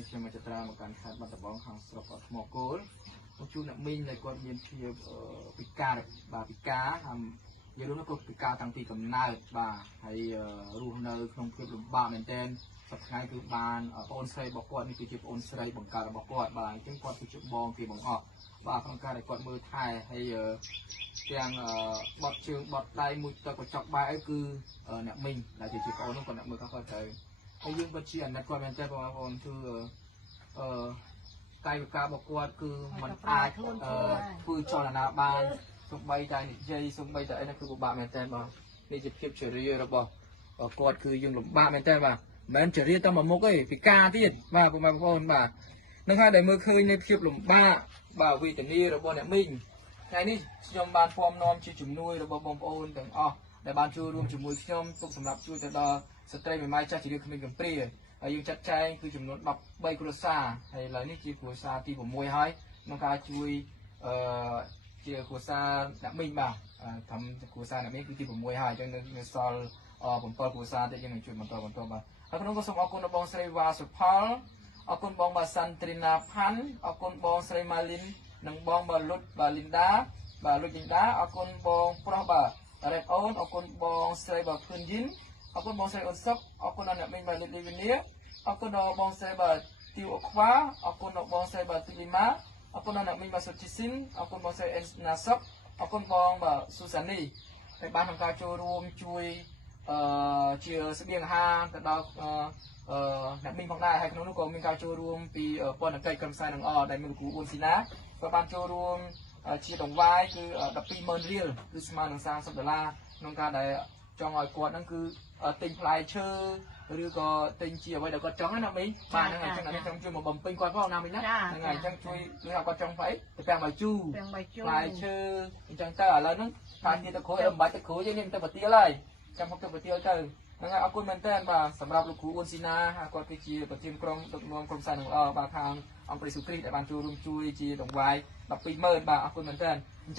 ហើយខ្ញុំមកចត្រាមកកាន់ខេត្តបាត់ដំបងខាងស្រុកថ្មគោលមកជួបអ្នកមីងដែលគាត់មានភាពពិការបាទពិការនិយាយរួមគាត់ពិការតាំងពីកំណើតបាទហើយរស់នៅក្នុងភាពលំបាកមែនទែនសប្តាហ៍គឺបានប្អូនស្រីរបស់គាត់នេះគឺជាប្អូនស្រីបង្កើតរបស់គាត់បាទអញ្ចឹងគាត់គឺជាបងពីបងអស់បាទក្នុងការដែលគាត់មើលថែហើយទាំងបត់ជើងបត់ដៃមួយទឹកកញ្ចក់បាយអីគឺអ្នកមីងដែលជាប្អូននោះគាត់អ្នកមើលគាត់ទៅហើយយើងពិតជាអាណិតគាត់មែនទែនបងប្អូនគឺកាយវិការរបស់គាត់គឺมันអាចធ្វើចលនាបានសូម្បីតែនិយាយសូម្បីតែអីនោះគឺពិបាកមែនទែនបងនេះជាភាពជរារបស់គាត់គឺយើងលំបាកមែនទែនបាទមិនមែនជរាតែមួយមុខទេពិការទៀតបាទបងប្អូនបាទនឹងហើយដែលមើលឃើញនៃភាពលំបាកបាទវេទនារបស់អ្នកមីងថ្ងៃនេះខ្ញុំបានពំនាំជាជំនួយរបស់បងប្អូនទាំងអស់ដែលបានចូលរួមជាមួយខ្ញុំទុកសម្រាប់ជួយទៅដល់ស្ត្រីមេម៉ាយចាស់ជារៀងក្មេងកំព្រាហើយយើងចាត់ចែងគឺចំនួន13គ្រួសារហើយឥឡូវនេះជាគ្រួសារទី6ហើយក្នុងការជួយជាគ្រួសារអ្នកមីងបាទត្រឹមគ្រួសារអ្នកមីងគឺទី6ហើយអញ្ចឹងនៅសល់7គ្រួសារទៀតយើងនឹងជួយបន្តបាទហើយក្នុងក៏សូមអរគុណដល់បងស្រីវ៉ាសុផលអរគុណបងបាសាន់ត្រីណាផាន់អរគុណបងស្រីម៉ាលីននិងបងលុតបាទលីនដាបាទលុតលីនដាអរគុណបងប្រុសបាទរ៉េតអូនអរគុណបងស្រីបាទខឿនយីនអរគុណបងស្រីអូនសុកអរគុណដល់អ្នកមីងបាទលីលីវិនីអរគុណដល់បងស្រីបាទទីវអខ្វាអរគុណដល់បងស្រីបាទទីលីម៉ាអរគុណដល់អ្នកមីងបាទសុជីស៊ីនអរគុណបងស្រីអេនណាសុកអរគុណបងបាទស៊ូសានីដែលបានក្នុងការចូលរួមជួយជាស្បៀងអាហារទៅដល់អ្នកមីងផងដែរហើយក្នុងនោះក៏មានការចូលរួមពីព័ន្ធកិច្ចក្រុមផ្សាយនឹងអដែលមានលោកគ្រូអ៊ុនស៊ីណាក៏បានចូលរួមជាដង្វាយគឺ120,000រៀលគឺស្មើនឹង$30ក្នុងការដែលចង់ឲ្យគាត់ហ្នឹងគឺទិញផ្លែឈើឬក៏ទិញជាអ្វីដែលគាត់ចង់ណាមីងបាទហ្នឹងហើយអញ្ចឹងអានេះខ្ញុំជួយមកបំពេញគាត់ផងណាមីងណាហ្នឹងហើយអញ្ចឹងជួយឲ្យគាត់ចង់ផ្លែទៅពាំងបាយជូរផ្លែឈើអញ្ចឹងទៅឥឡូវហ្នឹងថាជាទឹកក្រូចមិនបាច់ទឹកក្រូចទេនេះទៅបាទៀលហើយចាំហូបទឹកបាទៀលទៅហ្នឹងហើយអរគុណមែនតើបាទសម្រាប់លោកគ្រូអ៊ុនស៊ីណាគាត់គឺជាប្រធានក្រុមដឹកនាំក្រុមផ្សាយនឹងបាទខាងអង្គព្រះស៊ូគ្រីស្ទដែលបានចូលរួមជួយជាដង្វាយ120000បាទអរគុណមែនតើអញ្ចឹង